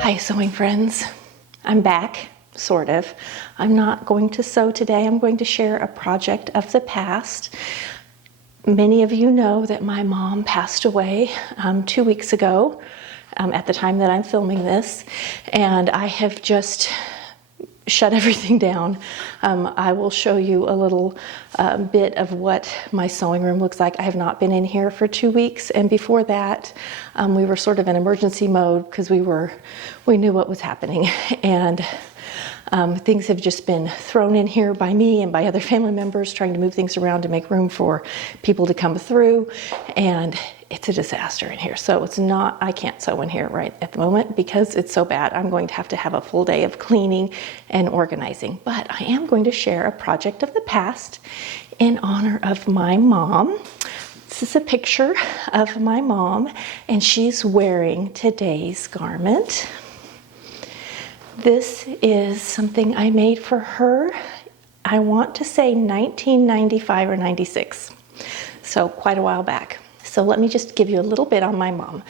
Hi, sewing friends. I'm back, sort of. I'm not going to sew today. I'm going to share a project of the past. Many of you know that my mom passed away 2 weeks ago at the time that I'm filming this, and I have just shut everything down. I will show you a little bit of what my sewing room looks like. I have not been in here for 2 weeks, and before that we were sort of in emergency mode because we knew what was happening, and things have just been thrown in here by me and by other family members trying to move things around to make room for people to come through, and it's a disaster in here. So I can't sew in here right at the moment because it's so bad. I'm going to have a full day of cleaning and organizing, but I am going to share a project of the past in honor of my mom. This is a picture of my mom, and she's wearing today's garment. This is something I made for her, I want to say 1995 or 96, so quite a while back. So let me just give you a little bit on my mom.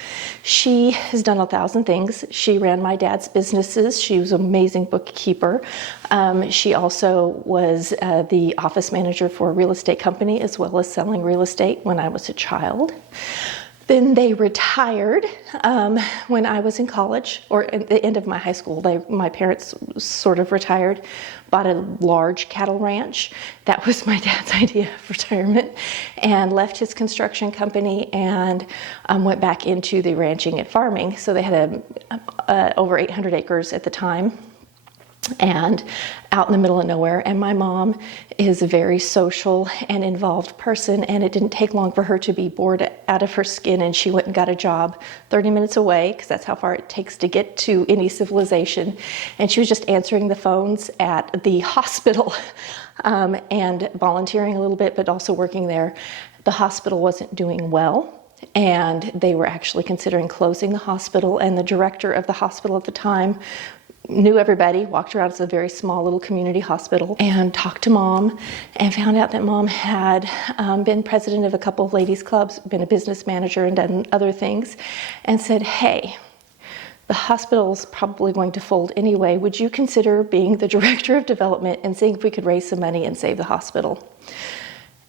She has done 1,000 things. She ran my dad's businesses. She was an amazing bookkeeper. She also was the office manager for a real estate company, as well as selling real estate when I was a child. Then they retired when I was in college, or at the end of my high school. My parents sort of retired, bought a large cattle ranch. That was my dad's idea of retirement, and left his construction company and went back into the ranching and farming. So they had over 800 acres at the time, and out in the middle of nowhere. And my mom is a very social and involved person, and it didn't take long for her to be bored out of her skin, and she went and got a job 30 minutes away, because that's how far it takes to get to any civilization. And she was just answering the phones at the hospital and volunteering a little bit, but also working there. The hospital wasn't doing well, and they were actually considering closing the hospital, and the director of the hospital at the time knew everybody, walked around. It's a very small little community hospital, and talked to mom and found out that mom had been president of a couple of ladies clubs, been a business manager, and done other things, and said, hey, the hospital's probably going to fold anyway. Would you consider being the director of development and seeing if we could raise some money and save the hospital?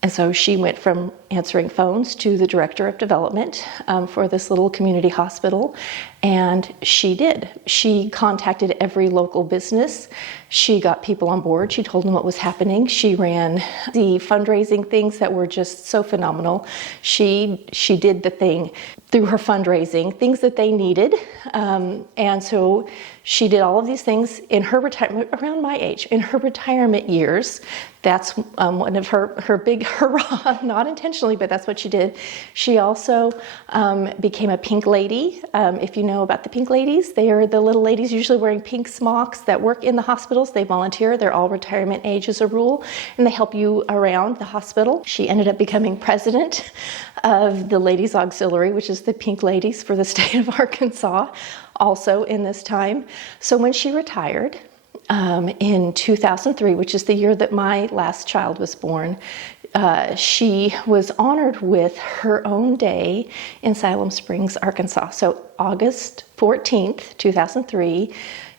And so she went from answering phones to the director of development for this little community hospital, and she did. She contacted every local business. She got people on board. She told them what was happening. She ran the fundraising things that were just so phenomenal. She did the thing through her fundraising, things that they needed, and so she did all of these things in her retirement, around my age, in her retirement years. That's one of her big hurrah, not intentionally, but that's what she did. She also became a pink lady. If you know about the pink ladies, they are the little ladies usually wearing pink smocks that work in the hospitals. They volunteer. They're all retirement age as a rule, and they help you around the hospital. She ended up becoming president of the Ladies Auxiliary, which is the pink ladies for the state of Arkansas, also in this time. So when she retired, in 2003, which is the year that my last child was born, she was honored with her own day in Siloam Springs, Arkansas. So August 14th, 2003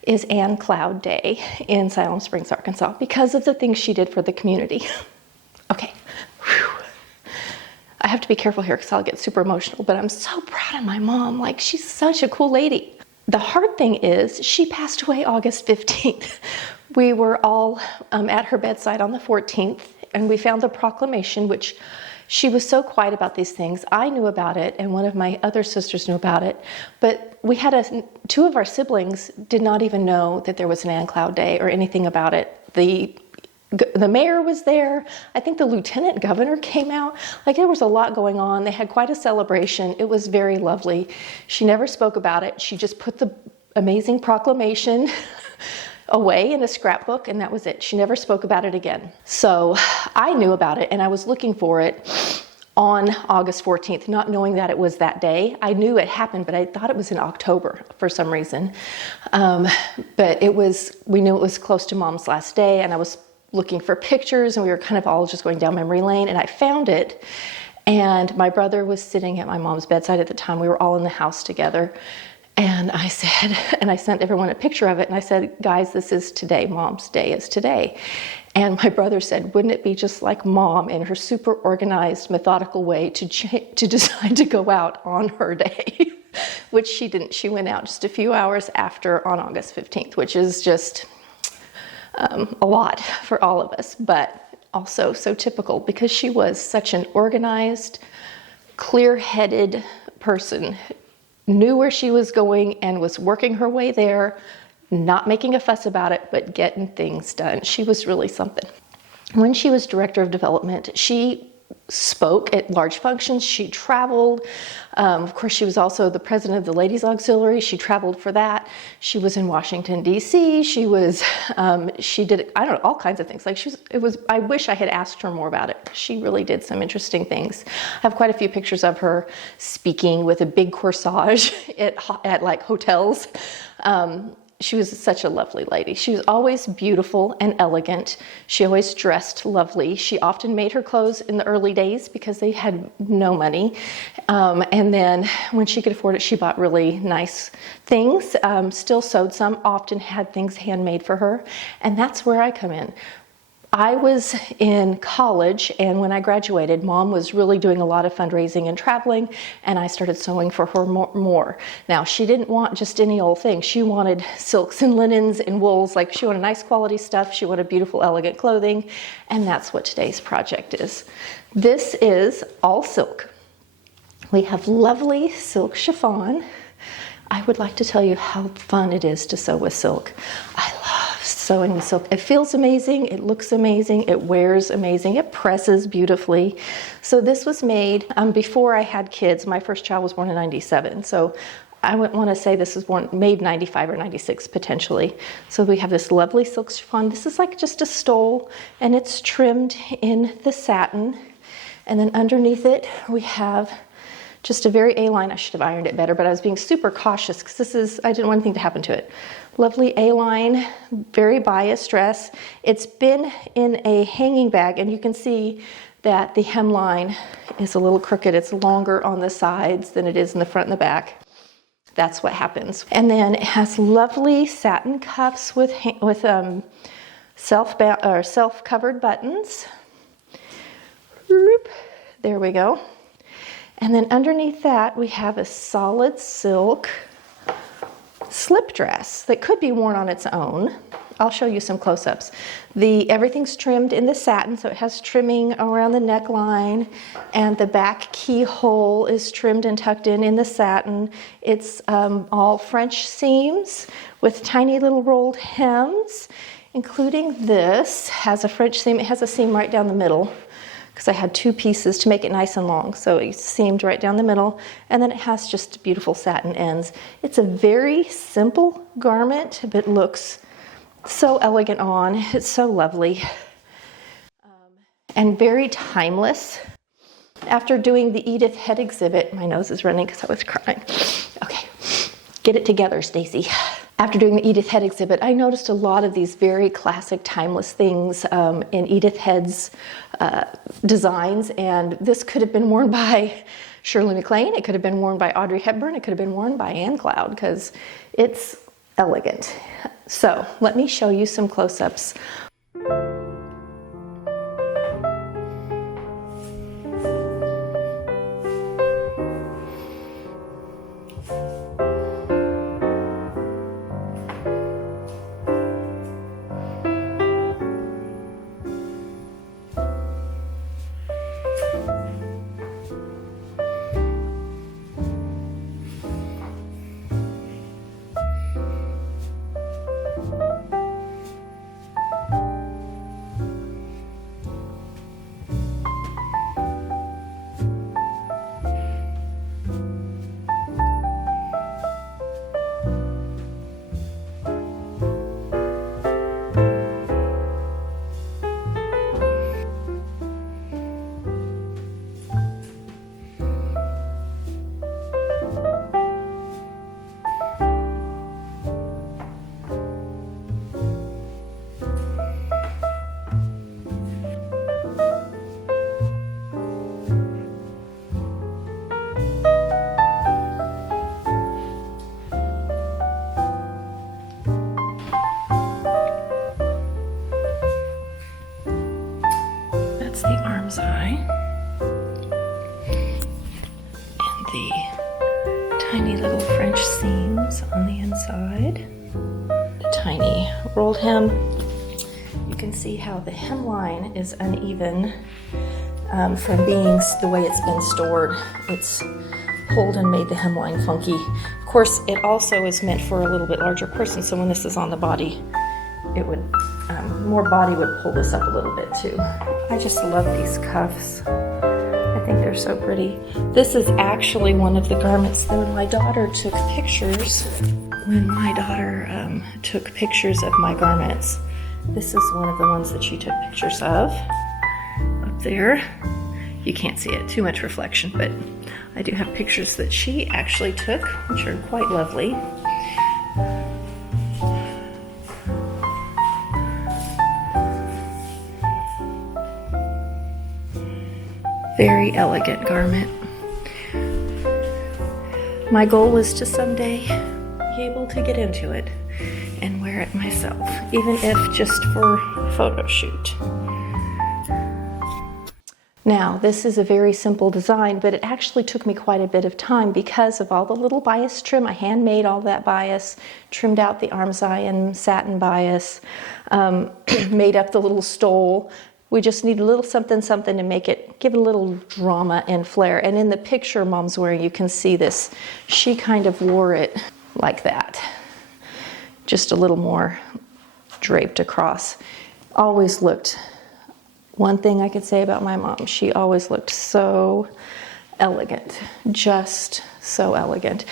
is Ann Cloud Day in Siloam Springs, Arkansas, because of the things she did for the community. Okay. Whew. have to be careful here because I'll get super emotional, but I'm so proud of my mom. Like, she's such a cool lady. The hard thing is she passed away August 15th. We were all at her bedside on the 14th, and we found the proclamation, which she was so quiet about these things. I knew about it, and one of my other sisters knew about it, but we had two of our siblings did not even know that there was an Ann Cloud Day or anything about it. The mayor was there. I think the lieutenant governor came out. Like, there was a lot going on. They had quite a celebration. It was very lovely. She never spoke about it. She just put the amazing proclamation away in a scrapbook, and that was it. She never spoke about it again. So I knew about it, and I was looking for it on August 14th, not knowing that it was that day. I knew it happened, but I thought it was in October for some reason. But we knew it was close to Mom's last day, and I was looking for pictures, and we were kind of all just going down memory lane, and I found it. And my brother was sitting at my mom's bedside at the time. We were all in the house together. And I said, and I sent everyone a picture of it, and I said, guys, this is today. Mom's day is today. And my brother said, wouldn't it be just like Mom in her super organized, methodical way to decide to go out on her day? Which she didn't. She went out just a few hours after on August 15th, which is just a lot for all of us, but also so typical because she was such an organized, clear-headed person, knew where she was going and was working her way there, not making a fuss about it, but getting things done. She was really something. When she was director of development, she spoke at large functions. She traveled. Of course, she was also the president of the Ladies Auxiliary. She traveled for that. She was in Washington, D.C. She did, I don't know, all kinds of things. Like, I wish I had asked her more about it. She really did some interesting things. I have quite a few pictures of her speaking with a big corsage at like hotels. She was such a lovely lady. She was always beautiful and elegant. She always dressed lovely. She often made her clothes in the early days because they had no money. And then when she could afford it, she bought really nice things. Still sewed some, often had things handmade for her. And that's where I come in. I was in college, and when I graduated, Mom was really doing a lot of fundraising and traveling, and I started sewing for her more. Now, she didn't want just any old thing. She wanted silks and linens and wools. Like, she wanted nice quality stuff. She wanted beautiful, elegant clothing, and that's what today's project is. This is all silk. We have lovely silk chiffon. I would like to tell you how fun it is to sew with silk. I love sewing with silk. It feels amazing, it looks amazing, it wears amazing, it presses beautifully. So this was made before I had kids. My first child was born in 97, so I would want to say this is made 95 or 96 potentially. So we have this lovely silk chiffon. This is like just a stole, and it's trimmed in the satin. And then underneath it we have just a very A-line. I should have ironed it better, but I was being super cautious because I didn't want anything to happen to it. Lovely A-line, very biased dress. It's been in a hanging bag, and you can see that the hemline is a little crooked. It's longer on the sides than it is in the front and the back. That's what happens. And then it has lovely satin cuffs with self-covered buttons. There we go. And then underneath that, we have a solid silk slip dress that could be worn on its own. I'll show you some close-ups. Everything's trimmed in the satin, so it has trimming around the neckline, and the back keyhole is trimmed and tucked in the satin. It's all French seams with tiny little rolled hems, including this has a French seam. It has a seam right down the middle, because I had two pieces to make it nice and long. So it seamed right down the middle, and then it has just beautiful satin ends. It's a very simple garment, but looks so elegant on. It's so lovely. And very timeless. After doing the Edith Head exhibit, my nose is running because I was crying. Okay, get it together, Stacy. After doing the Edith Head exhibit, I noticed a lot of these very classic, timeless things in Edith Head's designs, and this could have been worn by Shirley MacLaine, it could have been worn by Audrey Hepburn, it could have been worn by Ann Cloud, because it's elegant. So let me show you some close-ups. tiny little French seams on the inside. A tiny rolled hem. You can see how the hemline is uneven from being the way it's been stored. It's pulled and made the hemline funky. Of course, it also is meant for a little bit larger person, so when this is on the body, it would, more body would pull this up a little bit too. I just love these cuffs. I think they're so pretty. This is actually one of the garments that when my daughter took pictures, of my garments, this is one of the ones that she took pictures of up there. You can't see it, too much reflection, but I do have pictures that she actually took, which are quite lovely. Very elegant garment. My goal was to someday be able to get into it and wear it myself, even if just for a photo shoot. Now, this is a very simple design, but it actually took me quite a bit of time because of all the little bias trim. I handmade all that bias, trimmed out the armscye and satin bias, made up the little stole. We just need a little something to make it, give it a little drama and flair. And in the picture Mom's wearing, you can see this. She kind of wore it like that. Just a little more draped across. Always looked, one thing I could say about my mom, she always looked so elegant, just so elegant.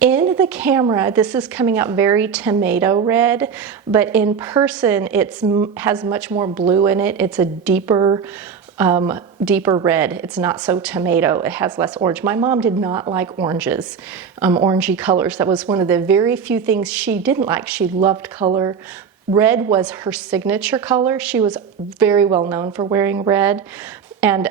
In the camera, this is coming out very tomato red, but in person, it has much more blue in it. It's a deeper red. It's not so tomato. It has less orange. My mom did not like oranges, orangey colors. That was one of the very few things she didn't like. She loved color. Red was her signature color. She was very well known for wearing red. And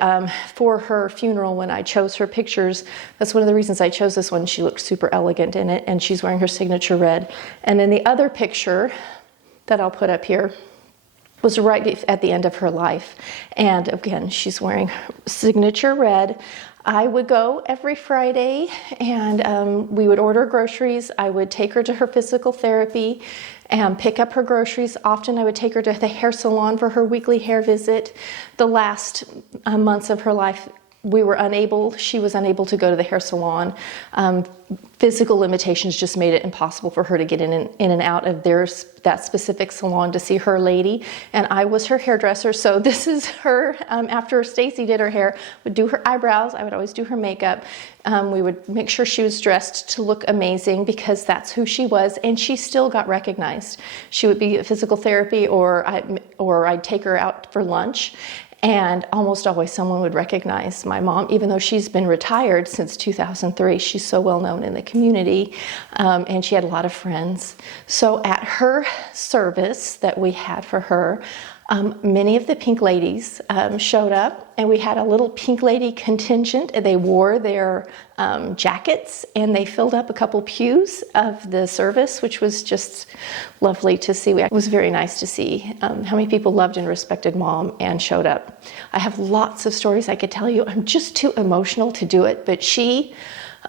for her funeral, when I chose her pictures, that's one of the reasons I chose this one. She looked super elegant in it, and she's wearing her signature red. And then the other picture that I'll put up here was right at the end of her life. And again, she's wearing signature red. I would go every Friday, and we would order groceries. I would take her to her physical therapy and pick up her groceries. Often I would take her to the hair salon for her weekly hair visit. The last months of her life, she was unable to go to the hair salon. Physical limitations just made it impossible for her to get in and out of that specific salon to see her lady. And I was her hairdresser. So this is her, after Stacy did her hair, would do her eyebrows. I would always do her makeup. We would make sure she was dressed to look amazing because that's who she was. And she still got recognized. She would be at physical therapy or I'd take her out for lunch. And almost always someone would recognize my mom, even though she's been retired since 2003. She's so well known in the community, and she had a lot of friends. So at her service that we had for her, many of the Pink Ladies showed up, and we had a little Pink Lady contingent. They wore their jackets, and they filled up a couple pews of the service, which was just lovely to see. It was very nice to see how many people loved and respected Mom and showed up. I have lots of stories I could tell you. I'm just too emotional to do it, but she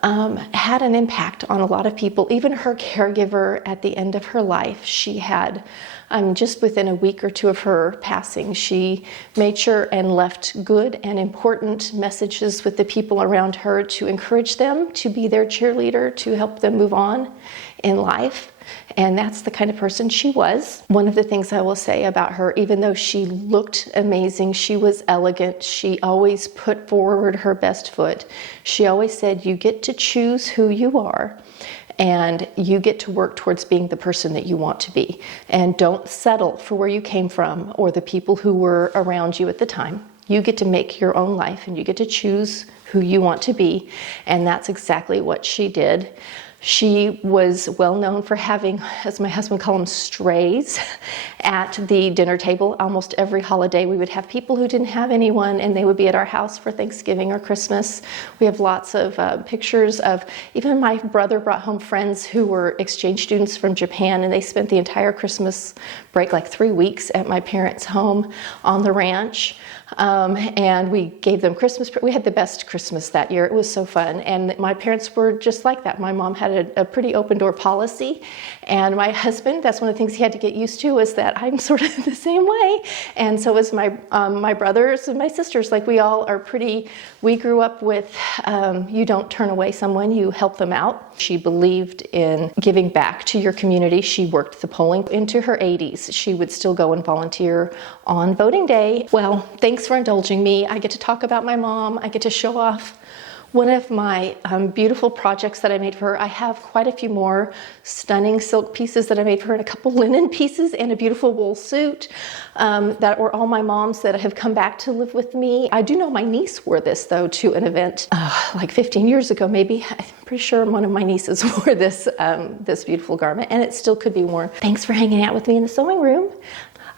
had an impact on a lot of people. Even her caregiver at the end of her life, she had just within a week or two of her passing, she made sure and left good and important messages with the people around her to encourage them to be their cheerleader, to help them move on in life. And that's the kind of person she was. One of the things I will say about her, even though she looked amazing, she was elegant, she always put forward her best foot. She always said, you get to choose who you are. And you get to work towards being the person that you want to be. And don't settle for where you came from or the people who were around you at the time. You get to make your own life and you get to choose who you want to be. And that's exactly what she did. She was well known for having, as my husband called them, strays at the dinner table. Almost every holiday we would have people who didn't have anyone, and they would be at our house for Thanksgiving or Christmas. We have lots of pictures of, even my brother brought home friends who were exchange students from Japan, and they spent the entire Christmas break, like 3 weeks, at my parents' home on the ranch. And we gave them Christmas. We had the best Christmas that year. It was so fun. And my parents were just like that. My mom had a pretty open door policy. And my husband, that's one of the things he had to get used to, is that I'm sort of the same way. And so is my brothers and my sisters. Like, we all are we grew up with, you don't turn away someone, you help them out. She believed in giving back to your community. She worked the polling into her 80s. She would still go and volunteer on voting day. Well, thanks for indulging me. I get to talk about my mom. I get to show off one of my beautiful projects that I made for her. I have quite a few more stunning silk pieces that I made for her, and a couple linen pieces, and a beautiful wool suit that were all my mom's that have come back to live with me. I do know my niece wore this, though, to an event like 15 years ago, maybe. I'm pretty sure one of my nieces wore this, this beautiful garment, and it still could be worn. Thanks for hanging out with me in the sewing room.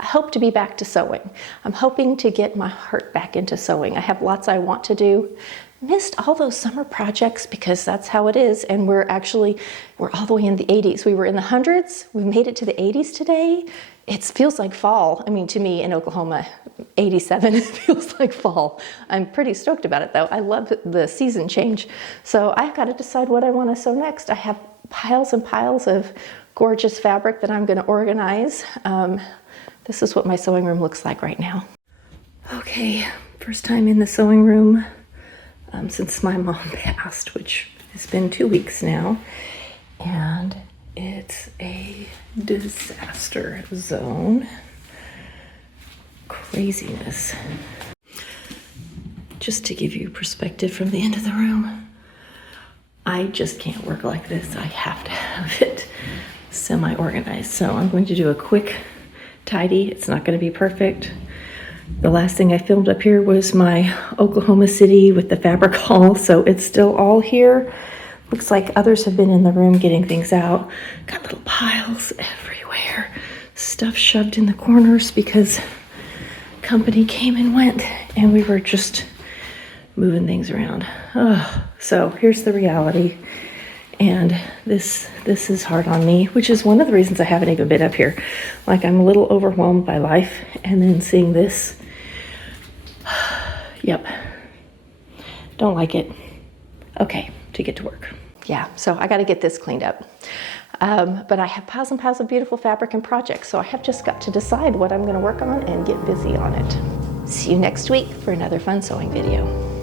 I hope to be back to sewing. I'm hoping to get my heart back into sewing. I have lots I want to do. Missed all those summer projects because that's how it is. And we're all the way in the 80s. We were in the hundreds. We made it to the 80s today. It feels like fall. I mean, to me in Oklahoma, 87, it feels like fall. I'm pretty stoked about it, though. I love the season change. So I've got to decide what I want to sew next. I have piles and piles of gorgeous fabric that I'm going to organize. This is what my sewing room looks like right now. Okay, first time in the sewing room since my mom passed, which has been 2 weeks now, and it's a disaster zone. Craziness. Just to give you perspective from the end of the room, I just can't work like this. I have to have it semi-organized. So I'm going to do a quick tidy. It's not going to be perfect. The last thing I filmed up here was my Oklahoma City with the fabric haul, so it's still all here. Looks like others have been in the room getting things out. Got little piles everywhere. Stuff shoved in the corners because company came and went and we were just moving things around. So here's the reality. And this is hard on me, which is one of the reasons I haven't even been up here. Like, I'm a little overwhelmed by life, and then seeing this, yep, don't like it. Okay, to get to work. Yeah, so I gotta get this cleaned up. But I have piles and piles of beautiful fabric and projects, so I have just got to decide what I'm gonna work on and get busy on it. See you next week for another fun sewing video.